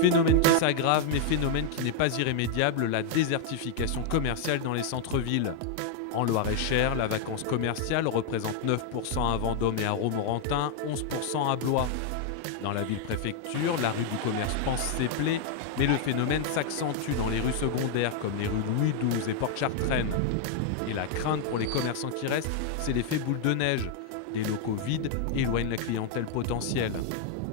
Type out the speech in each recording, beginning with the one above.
Phénomène qui s'aggrave, mais phénomène qui n'est pas irrémédiable, la désertification commerciale dans les centres-villes. En Loir-et-Cher, la vacance commerciale représente 9% à Vendôme et à Romorantin, 11% à Blois. Dans la ville-préfecture, la rue du commerce panse ses plaies, mais le phénomène s'accentue dans les rues secondaires comme les rues Louis XII et Porte-Chartraine. Et la crainte pour les commerçants qui restent, c'est l'effet boule de neige. Des locaux vides éloignent la clientèle potentielle.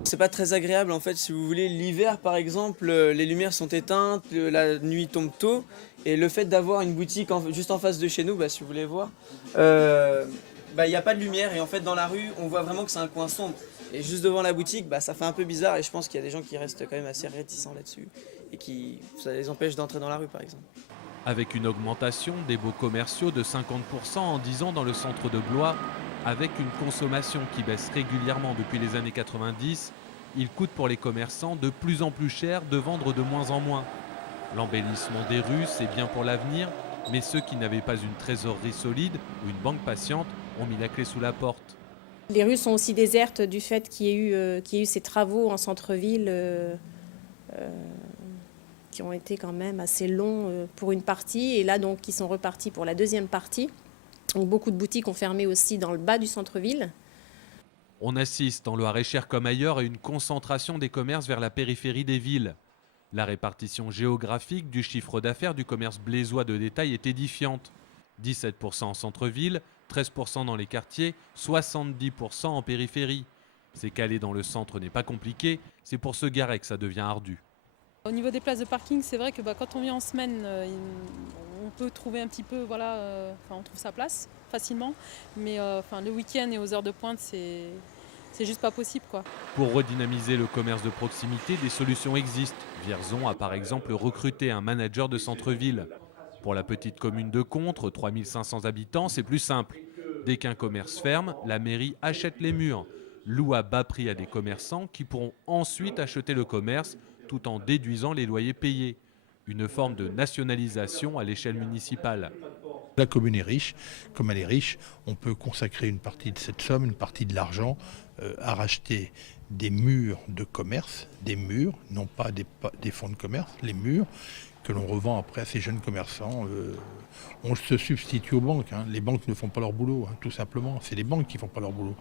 C'est pas très agréable en fait, si vous voulez. L'hiver par exemple, les lumières sont éteintes, la nuit tombe tôt. Et le fait d'avoir une boutique juste en face de chez nous, si vous voulez voir, il n'y a pas de lumière. Et en fait dans la rue, on voit vraiment que c'est un coin sombre. Et juste devant la boutique, ça fait un peu bizarre. Et je pense qu'il y a des gens qui restent quand même assez réticents là-dessus. Et ça les empêche d'entrer dans la rue par exemple. Avec une augmentation des baux commerciaux de 50% en 10 ans dans le centre de Blois, avec une consommation qui baisse régulièrement depuis les années 90, il coûte pour les commerçants de plus en plus cher de vendre de moins en moins. L'embellissement des rues, c'est bien pour l'avenir, mais ceux qui n'avaient pas une trésorerie solide ou une banque patiente ont mis la clé sous la porte. Les rues sont aussi désertes du fait qu'il y ait eu ces travaux en centre-ville qui ont été quand même assez longs pour une partie, et là donc qui sont repartis pour la deuxième partie. Donc, beaucoup de boutiques ont fermé aussi dans le bas du centre-ville. On assiste en Loir-et-Cher comme ailleurs à une concentration des commerces vers la périphérie des villes. La répartition géographique du chiffre d'affaires du commerce blésois de détail est édifiante. 17% en centre-ville, 13% dans les quartiers, 70% en périphérie. C'est qu'aller dans le centre n'est pas compliqué, c'est pour se garer que ça devient ardu. Au niveau des places de parking, c'est vrai que quand on vient en semaine, on peut trouver un petit peu, on trouve sa place facilement. Mais le week-end et aux heures de pointe, c'est juste pas possible, quoi. Pour redynamiser le commerce de proximité, des solutions existent. Vierzon a par exemple recruté un manager de centre-ville. Pour la petite commune de Contre, 3500 habitants, c'est plus simple. Dès qu'un commerce ferme, la mairie achète les murs, loue à bas prix à des commerçants qui pourront ensuite acheter le commerce tout en déduisant les loyers payés. Une forme de nationalisation à l'échelle municipale. La commune est riche. Comme elle est riche, on peut consacrer une partie de cette somme, une partie de l'argent, à racheter des murs de commerce, des murs, non pas des fonds de commerce, les murs que l'on revend après à ces jeunes commerçants. On se substitue aux banques. Les banques ne font pas leur boulot, tout simplement. C'est les banques qui ne font pas leur boulot.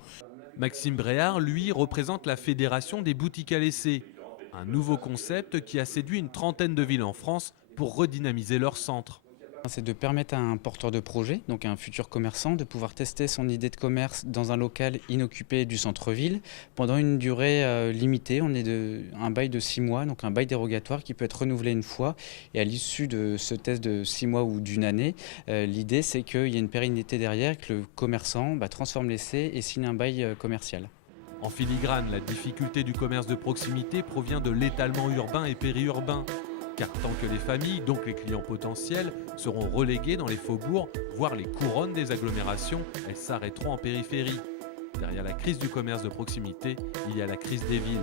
Maxime Bréard, lui, représente la Fédération des boutiques à laisser. Un nouveau concept qui a séduit une trentaine de villes en France pour redynamiser leur centre. C'est de permettre à un porteur de projet, donc à un futur commerçant, de pouvoir tester son idée de commerce dans un local inoccupé du centre-ville pendant une durée limitée. On est un bail de 6 mois, donc un bail dérogatoire qui peut être renouvelé une fois. Et à l'issue de ce test de 6 mois ou d'une année, l'idée c'est qu'il y ait une pérennité derrière, que le commerçant transforme l'essai et signe un bail commercial. En filigrane, la difficulté du commerce de proximité provient de l'étalement urbain et périurbain. Car tant que les familles, donc les clients potentiels, seront relégués dans les faubourgs, voire les couronnes des agglomérations, elles s'arrêteront en périphérie. Derrière la crise du commerce de proximité, il y a la crise des villes.